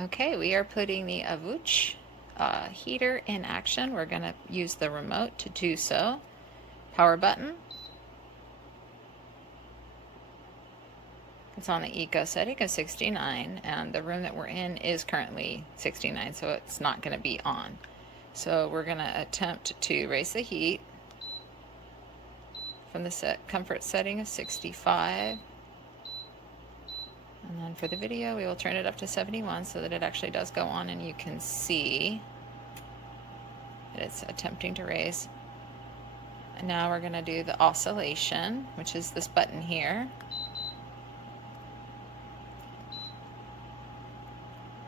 Okay, we are putting the Ayovoch heater in action. We're going to use the remote to do so. Power button. It's on the eco setting of 69, and the room that we're in is currently 69, so it's not going to be on. So we're going to attempt to raise the heat from the comfort setting of 65. And then for the video, we will turn it up to 71 so that it actually does go on and you can see that it's attempting to raise. And now we're going to do the oscillation, which is this button here.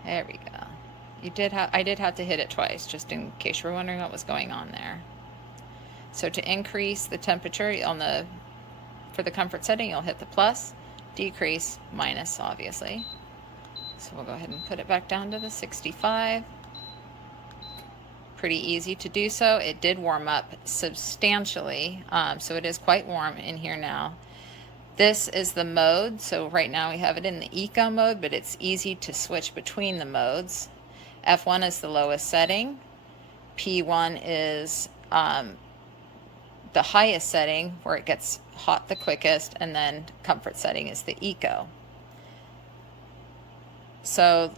There we go. I did have to hit it twice, just in case you were wondering what was going on there. So to increase the temperature for the comfort setting, you'll hit the plus, decrease, minus, obviously. So we'll go ahead and put it back down to the 65. Pretty easy to do so. It did warm up substantially, so it is quite warm in here now. This is the mode, so right now we have it in the eco mode, but it's easy to switch between the modes. F1 is the lowest setting, P1 is the highest setting where it gets hot the quickest, and then comfort setting is the eco. So